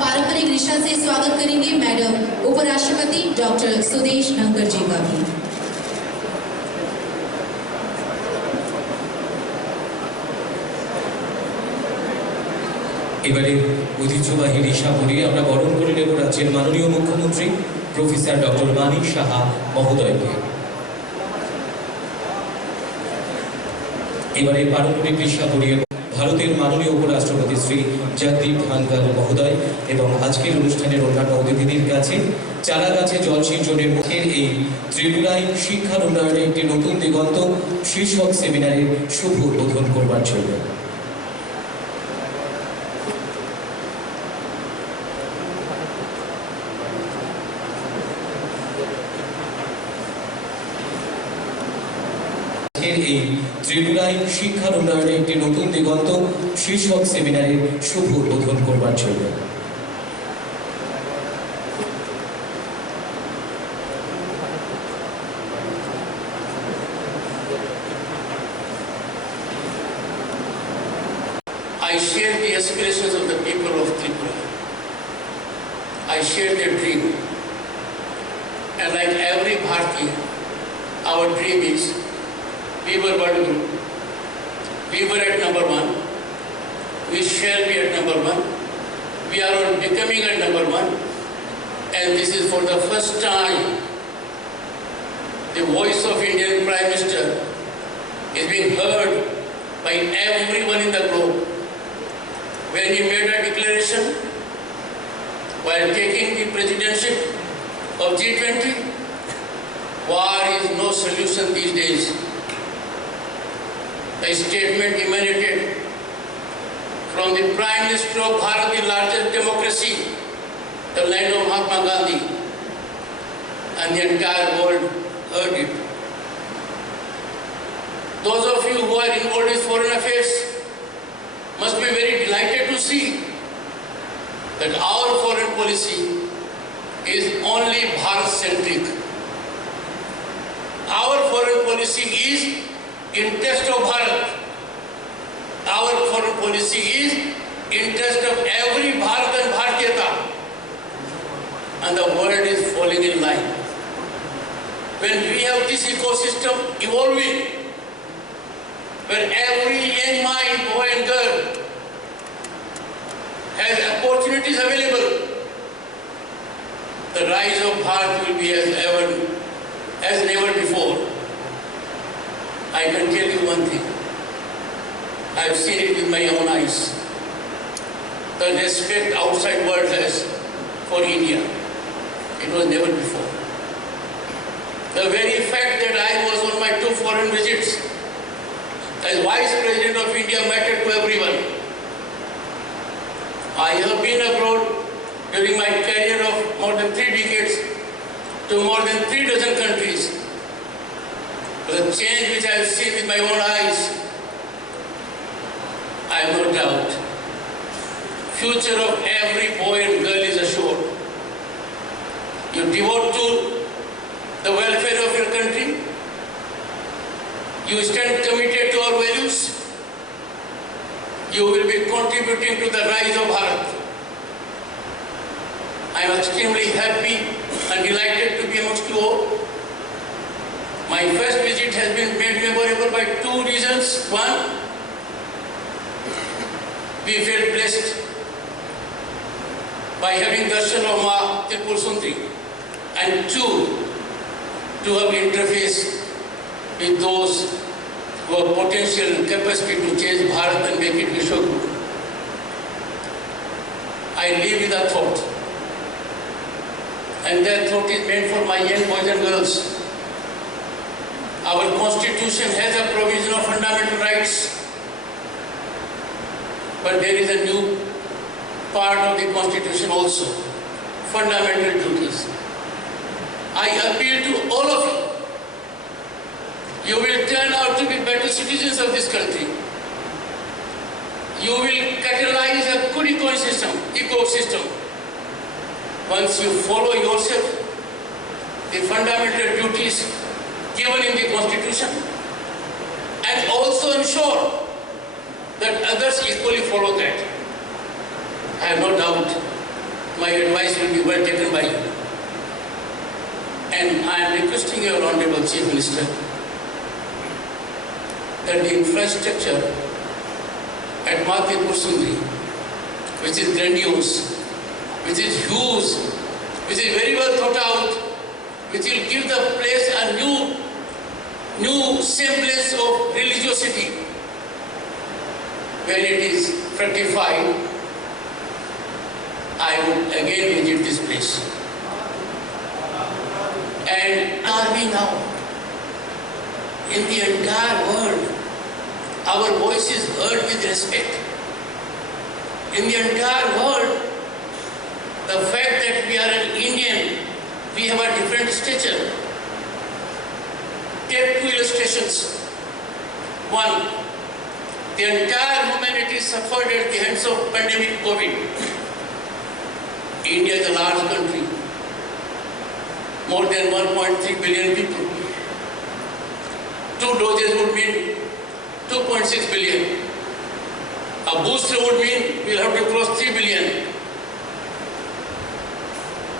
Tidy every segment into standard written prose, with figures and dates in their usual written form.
पारंपरिक रिश्ता से स्वागत करेंगे मैडम उपराष्ट्रपति डॉक्टर सुदेश धनकर जी का भी। এবারে ঐতিহ্যবাহী রিশা পরিয়ে আমরা বরণ করে নেব রাজ্যের মাননীয় মুখ্যমন্ত্রী প্রফেসর ডক্টর মানিক সাহা মহোদয়কে। এবারে পারম্পরিক রিশা পরিয়ে ভারতের মাননীয় উপরাষ্ট্রপতি শ্রী জগদীপ ধনকর মহোদয় এবং আজকের অনুষ্ঠানের অন্যান্য অতিথিদের কাছে চারা গাছে জল সিঞ্চনের মুখের এই ত্রিপুরায় শিক্ষার উন্নয়নে একটি নতুন দিগন্ত শীর্ষক সেমিনারের শুভ উদ্বোধন করবার জন্য এই ত্রিপুরায় শিক্ষার উন্নয়নে একটি নতুন দিগন্ত শীর্ষক সেমিনারের শুভ উদ্বোধন করবার জন্য I share the aspirations of the people of Tripura. I share their dream. And like every Bharatiya, our dream is we were what to do. We were at number one. We shall be at number one. We are on becoming at number one. And this is for the first time the voice of Indian Prime Minister is being heard by everyone in the globe. When he made a declaration while taking the presidency of G20, war is no solution these days. A statement emanated from the Prime Minister of Bharat, the largest democracy, the land of Mahatma Gandhi, and the entire world heard it. Those of you who are involved in foreign affairs must be very delighted to see that our foreign policy is only Bharat-centric. Our foreign policy is interest of Bharat. Our foreign policy is interest of every Bharat and Bharatiyata. And the world is falling in line. When we have this ecosystem evolving, where every young mind, boy and girl, has opportunities available, the rise of Bharat will be as never before. I can tell you one thing. I have seen it with my own eyes. The respect outside world has for India. It was never before. The very fact that I was on my 2 foreign visits as Vice President of India mattered to everyone. I have been abroad during my career of more than 3 decades to more than 3 dozen countries. The change which I have seen with my own eyes, I have no doubt. Future of every boy and girl is assured. You devote to the welfare of your country. You stand committed to our values. You will be contributing to the rise of Bharat. I am extremely happy and delighted to be amongst you all. My first visit has been made memorable by 2 reasons. One, we felt blessed by having darshan of Ma Tripur Sundari. And 2, to have interface with those who have potential and capacity to change Bharat and make it Vishwaguru. I live with a thought. And that thought is meant for my young boys and girls. Our constitution has a provision of fundamental rights, but there is a new part of the constitution also, fundamental duties. I appeal to all of you. You will turn out to be better citizens of this country. You will catalyze a good ecosystem. Once you follow yourself the fundamental duties given in the Constitution, and also ensure that others equally follow that. I have no doubt my advice will be well taken by you. And I am requesting your Honorable Chief Minister that the infrastructure at Tripura, which is grandiose, which is huge, which is very well thought out, which will give the place a new semblance of religiosity. When it is fructified, I would again visit this place. And are we now? In the entire world, our voice is heard with respect. In the entire world, the fact that we are an Indian, we have a different stature. Take 2 illustrations. One, the entire humanity suffered at the hands of pandemic COVID. India is a large country, more than 1.3 billion people. 2 doses would mean 2.6 billion. A booster would mean we'll have to cross 3 billion.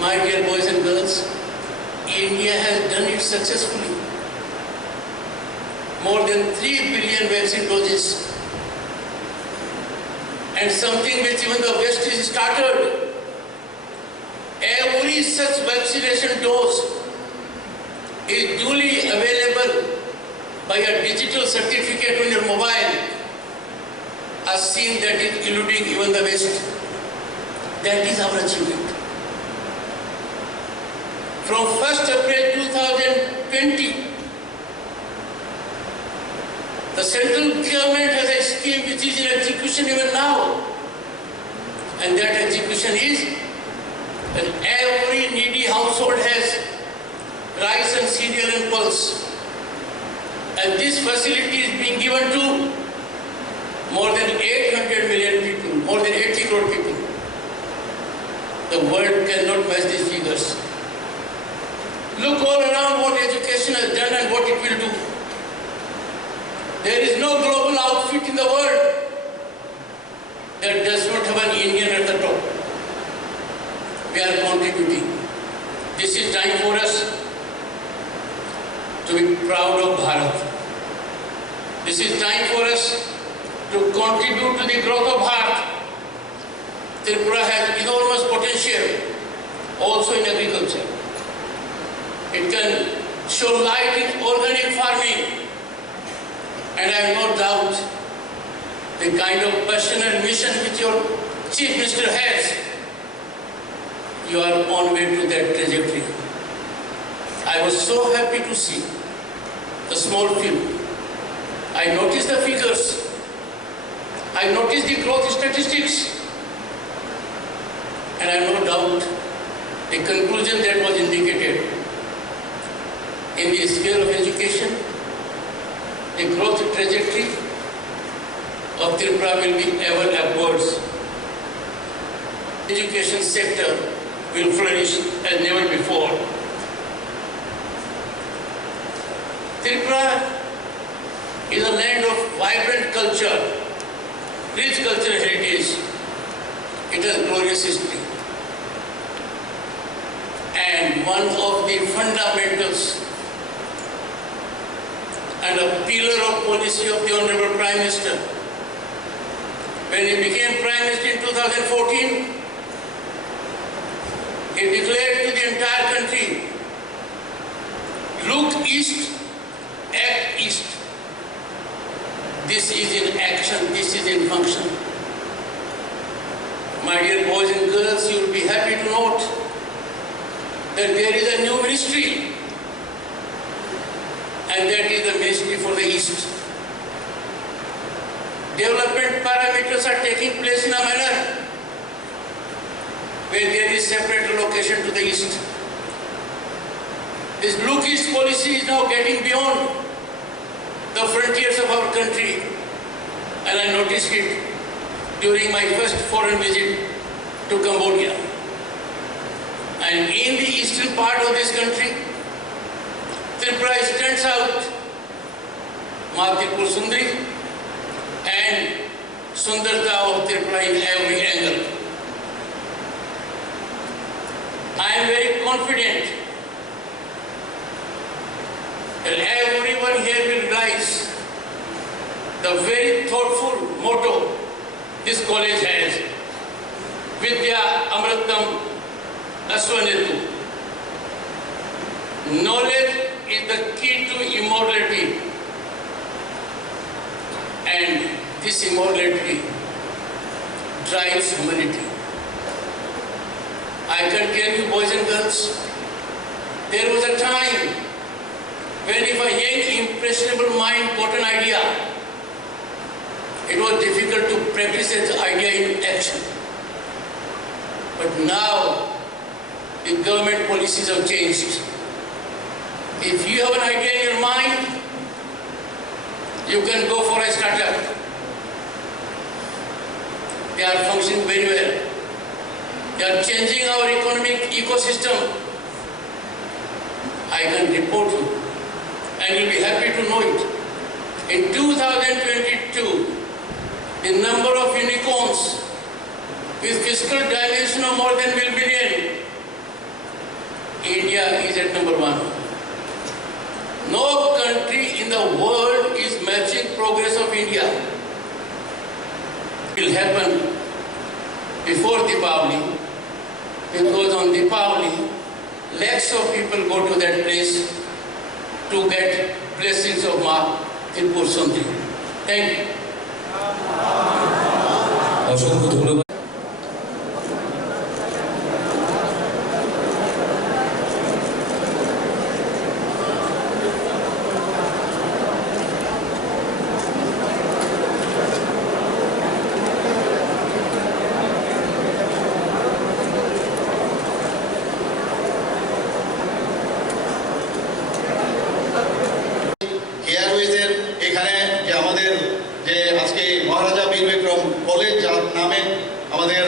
My dear boys and girls, India has done it successfully. More than 3 billion vaccine doses. And something which even the West has started. Every such vaccination dose is duly available by a digital certificate on your mobile, a scene that is eluding even the West. That is our achievement. From 1st April 2020, the central government has a scheme which is in execution even now. And that execution is that every needy household has rice and cereal and pulse. And this facility is being given to more than 800 million people, more than 80 crore people. The world cannot match these figures. Look all around what education has done and what it will do. There is no global outfit in the world that does not have an Indian at the top. We are contributing. This is time for us to be proud of Bharat. This is time for us to contribute to the growth of Bharat. Tripura has enormous potential also in agriculture. It can show light in organic farming. And I have no doubt the kind of passion and mission which your Chief Minister has, you are on way to that trajectory. I was so happy to see the small film. I noticed the figures. I noticed the growth statistics. And I have no doubt the conclusion that was indicated in the sphere of education, the growth trajectory of Tripura will be ever upwards. Education sector will flourish as never before. Tripura is a land of vibrant culture, rich cultural heritage. It has glorious history. And one of the fundamentals and a pillar of policy of the Honorable Prime Minister, when he became Prime Minister in 2014, he declared to the entire country, look east, act east. This is in action, this is in function. My dear boys and girls, you will be happy to note that there is a new ministry, and that is the Ministry for the East. Development parameters are taking place in a manner where there is separate allocation to the East. This Look East policy is now getting beyond the frontiers of our country, and I noticed it during my first foreign visit to Cambodia. And in the eastern part of this country, Tripura stands out, Tripura Sundari, and Sundarta of Tripura in every angle. confident that everyone here will realize the very thoughtful motto this college has, Vidya Amritam Aswanetu. Knowledge is the key to immortality, and this immortality drives humanity. I can tell you, boys and girls, there was a time when if a young impressionable mind got an idea, it was difficult to practice that idea in action. But now the government policies have changed. If you have an idea in your mind, you can go for a startup. They are functioning very well. They are changing our economic ecosystem. I can report you, and you'll be happy to know it. In 2022, the number of unicorns with fiscal dimension of more than 1 billion, India is at number 1. No country in the world is matching progress of India. It will happen before Deepavali, because on Deepavali, lakhs of people go to that place to get blessings of Ma Tripur Sundri. Thank you. অসংখ্য ধন্যবাদ। এখানে যে আমাদের যে আজকে মহারাজা বীর Vikram college, যার নামে আমাদের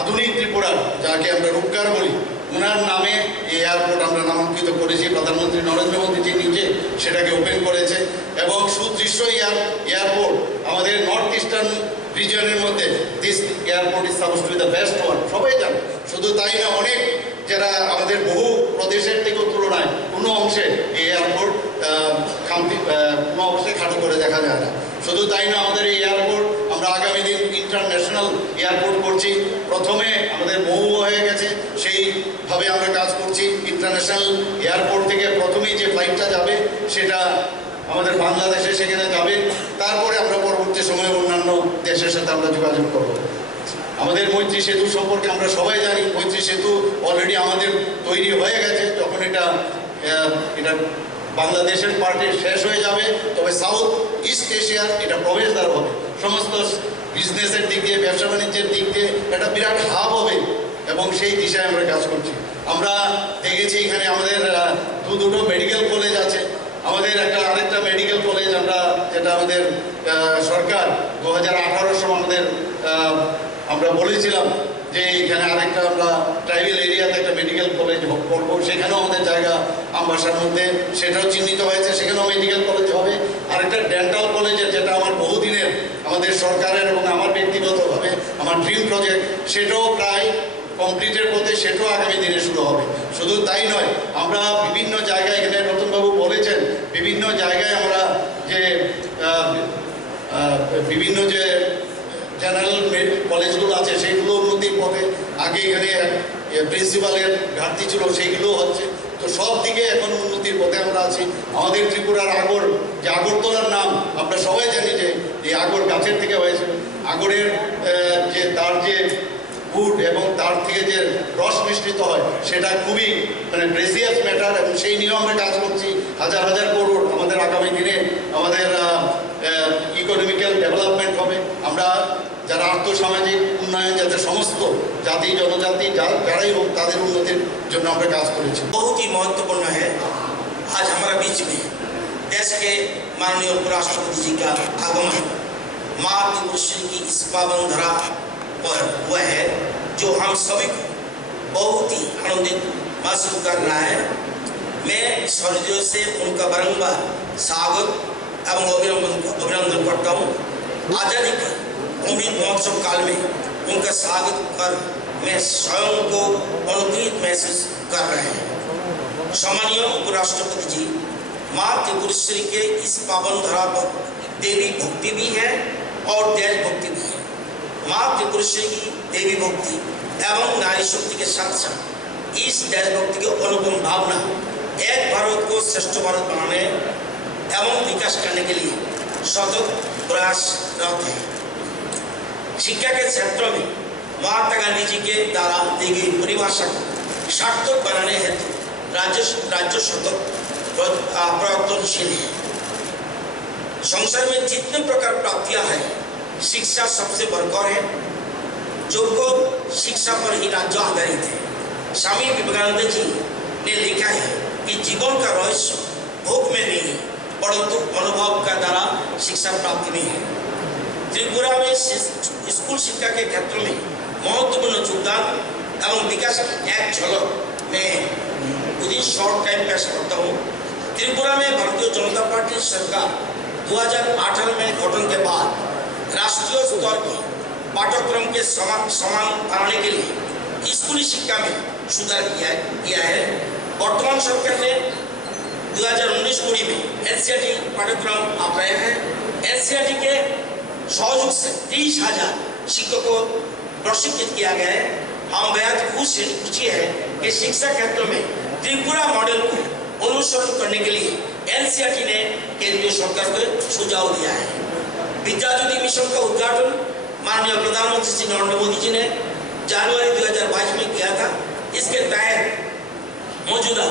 আধুনিক ত্রিপুরা, যাকে আমরা রূপকার বলি, ওনার নামে এই এয়ারপোর্ট আমরা নামাঙ্কিত করেছি। প্রধানমন্ত্রী নরেন্দ্র মোদীজি নিজে সেটাকে ওপেন করেছে এবং সুদৃশ্য এয়ারপোর্ট আমাদের নর্থ ইস্টার্ন রিজিয়নের মধ্যে this airport is suppose two B the best one, সবাই জানে। শুধু তাই না, অনেক যারা আমাদের বহু প্রদেশের থেকেও তুলনায় কোনো অংশে এই এয়ারপোর্ট কোনো অংশে খাটো করে দেখা যায় না। শুধু তাই না, আমাদের এই এয়ারপোর্ট আমরা আগামী দিন ইন্টারন্যাশনাল এয়ারপোর্ট করছি। প্রথমে আমাদের মৌ হয়ে গেছে, সেইভাবে আমরা কাজ করছি। ইন্টারন্যাশনাল এয়ারপোর্ট থেকে প্রথমেই যে ফ্লাইটটা যাবে সেটা আমাদের বাংলাদেশে সেখানে যাবে। তারপরে আমরা পরবর্তী সময়ে অন্যান্য দেশের সাথে আমরা যোগাযোগ করব। আমাদের মৈত্রী সেতু সম্পর্কে আমরা সবাই জানি। মৈত্রী সেতু অলরেডি আমাদের তৈরি হয়ে গেছে। যখন এটা বাংলাদেশের পার্টে শেষ হয়ে যাবে, তবে সাউথ ইস্ট এশিয়ার এটা প্রবেশদ্বার হবে। সমস্ত বিজনেসের দিক দিয়ে, ব্যবসা বাণিজ্যের দিক দিয়ে একটা বিরাট হাব হবে এবং সেই দিশায় আমরা কাজ করছি। আমরা দেখেছি এখানে আমাদের দুটো মেডিকেল কলেজ আছে। আমাদের আরেকটা মেডিকেল কলেজ যেটা আমাদের সরকার 2018 সময় আমরা বলেছিলাম যে এখানে আরেকটা আমরা ট্রাইবেল এরিয়াতে একটা মেডিকেল কলেজ করবো। সেখানেও আমাদের জায়গা আমবাসার মধ্যে, সেটাও চিহ্নিত হয়েছে, সেখানেও মেডিকেল কলেজ হবে। আরেকটা ডেন্টাল কলেজের, যেটা আমার বহুদিনের আমাদের সরকারের এবং আমার ব্যক্তিগতভাবে আমার ড্রিম প্রজেক্ট, সেটাও প্রায় কমপ্লিটের পথে, সেটাও আগামী দিনে শুরু হবে। শুধু তাই নয়, আমরা বিভিন্ন জায়গায়, এখানে রতনবাবু বলেছেন, বিভিন্ন জায়গায় আমরা যে বিভিন্ন যে জেনারেল কলেজগুলো আছে সেগুলো উন্নতির পথে। আগে এখানে প্রিন্সিপালের ঘাটতি ছিল, সেইগুলোও হচ্ছে। তো সব দিকে এখন উন্নতির পথে আমরা আছি। আমাদের ত্রিপুরার আগর, যে আগরতলার নাম আমরা সবাই জানি যে এই আগর গাছের থেকে হয়েছে। আগরের যে তার যে উড এবং তার থেকে যে রস মিশ্রিত হয়, সেটা খুবই প্রেসিয়াস ম্যাটার এবং সেই নিয়েও আমরা কাজ করছি। হাজার হাজার করোড় আমাদের আগামী দিনে আমাদের ইকোনমিক্যাল ডেভেলপমেন্ট হবে। আমরা যারা আর্থসামাজিক উন্নয়ন, যাতে समस्त जाति जनजाति যারাই হোক তাদের উন্নতির জন্য আমরা কাজ করেছি। बहुत ही महत्वपूर्ण है आज हमारा बीच में देश के माननीय उपराष्ट्रपति जी का आगमन माँ त्रिपुरा की इस पावन धरा पर हुआ है, जो हम सभी को बहुत ही आनंदित महसूस कर रहा है। मैं सर्दियों से उनका बारंबार स्वागत एवं अभिनंदन करता हूँ। आज़ादी का अमृत महोत्सव काल में उनका स्वागत कर मैं स्वयं को अनुप्रेरित महसूस कर रहे हैं। सम्मानीय उपराष्ट्रपति जी, माँ त्रिपुरेश्वरी के इस पावन धरा पर देवी भक्ति भी है और देशभक्ति भी है। माँ त्रिपुरेश्वरी की देवी भक्ति एवं नारी शक्ति के साथ साथ इस देशभक्ति की अनुपम भावना एक भारत को श्रेष्ठ भारत बनाने एवं विकास करने के लिए सतत प्रयासरत है। शिक्षा के क्षेत्र में महात्मा गांधी जी के द्वारा दी गई परिभाषा को सार्थक बनाने हेतु राज्य सतत प्रयत्नशील है। संसार में जितने प्रकार प्राप्तियां हैं, शिक्षा सबसे बढ़कर है। योग्य शिक्षा पर ही राज्य आधारित है। स्वामी विवेकानंद जी ने लिखा है कि जीवन का रहस्य भोग में नहीं है, परंतु अनुभव का द्वारा शिक्षा प्राप्ति में है। त्रिपुरा में स्कूल शिक्षा के क्षेत्र में महत्वपूर्ण योगदान एवं विकास की एक झलक मैं विदिन शॉर्ट टाइम पेश करता हूँ। त्रिपुरा में भारतीय जनता पार्टी सरकार 2018 में गठन के बाद राष्ट्रीय स्तर पर पाठ्यक्रम के समान बनाने के लिए स्कूली शिक्षा में सुधार किया है। वर्तमान सरकार ने 2019-20 में एनसीईआरटी पाठ्यक्रम अपनाया है। एनसीईआरटी के सहयोग से 30,000 शिक्षकों को प्रशिक्षित किया गया है। हम बेहद खुशी है कि शिक्षा क्षेत्र में त्रिपुरा मॉडल को अनुसरण करने के लिए एनसीईआरटी ने केंद्रीय सरकार को सुझाव दिया है। विद्या ज्योति मिशन का उद्घाटन माननीय प्रधानमंत्री श्री नरेंद्र मोदी जी ने जनवरी 2022 में किया था। इसके तहत मौजूदा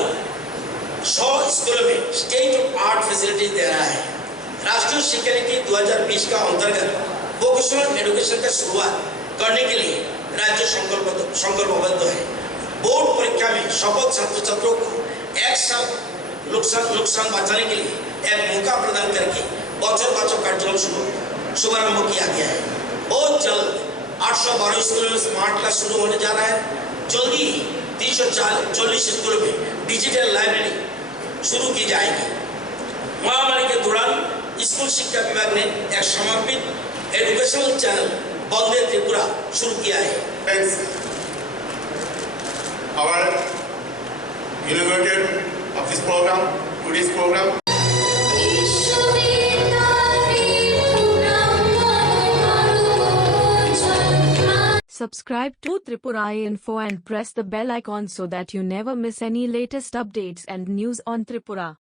100 स्कूलों में स्टेट ऑफ आर्ट फैसिलिटीज दे रहा है। राष्ट्रीय शिक्षा नीति 2020 का अंतर्गत वोकेशनल एजुकेशन का शुरुआत करने के लिए राज्य संकल्पबद्ध है। बोर्ड परीक्षा में सफल छात्र छात्रों को एक साथ नुकसान बचाने के लिए एक मौका प्रदान करके बचत कार्यक्रम शुभारंभ किया गया है। बहुत जल्द 812 स्कूलों में स्मार्ट क्लास शुरू होने जा रहा है। जल्दी 340 स्कूलों में डिजिटल लाइब्रेरी शुरू की जाएगी। महामारी के दौरान स्कूल शिक्षा विभाग ने एक समर्पित एजुकेशनल चैनल वंदे त्रिपुरा शुरू किया है। Our innovator of this program, today's program. Subscribe to Tripurainfo and press the bell icon so that you never miss any latest updates and news on Tripura.